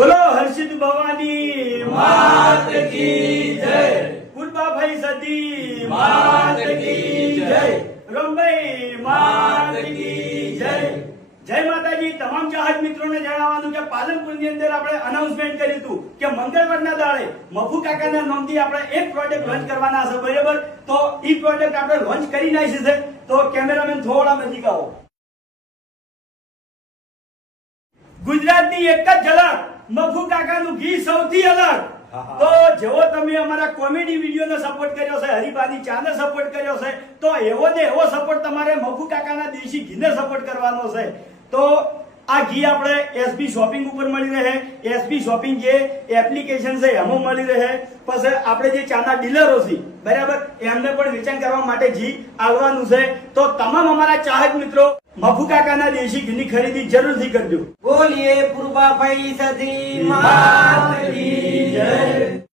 બોલો હર્ષિત ભવાની માત કી જય, કુલબાભાઈ સદી માત કી જય, રમભાઈ માત કી જય. જય માતાજી. તમામ ચાહક મિત્રોને જણાવવાનું કે પાલનપુરની અંદર આપણે અનાઉન્સમેન્ટ કર્યું હતું કે મંગળવારના દાડે મફુ કાકાના નામથી આપણે એક પ્રોડક્ટ લોન્ચ કરવાના છે, બરાબર? તો ઈ પ્રોડક્ટ આપણે લોન્ચ કરી નાખી છે. તો કેમેરામેન થોડા નજીક આવો. ગુજરાતની એક જ ઝલક, મફુ કાકાનું ઘી સૌથી અલગ. તો જેવો તમે અમારા કોમેડી વિડીયોને સપોર્ટ કર્યો છે, હરિબાની ચાને સપોર્ટ કર્યો છે, તો એવો ને એવો સપોર્ટ તમારે મફુ કાકાના દેશી ઘીને સપોર્ટ કરવાનો છે. તો આ ઘી આપણે એસબી શોપિંગ ઉપર મળી રહે. એસબી શોપિંગ જે એપ્લિકેશન છે એમાં મળી રહે. પછી આપણે જે ચાના ડીલરો છે, બરાબર, એમને પણ વેચાણ કરવા માટે ઘી આવવાનું છે. તો તમામ અમારા ચાહક મિત્રો મફુ કાકાના દેશી ઘીની ખરીદી જરૂરથી કરજો. બોલીએ પૂર્વાભાઈ સદી માત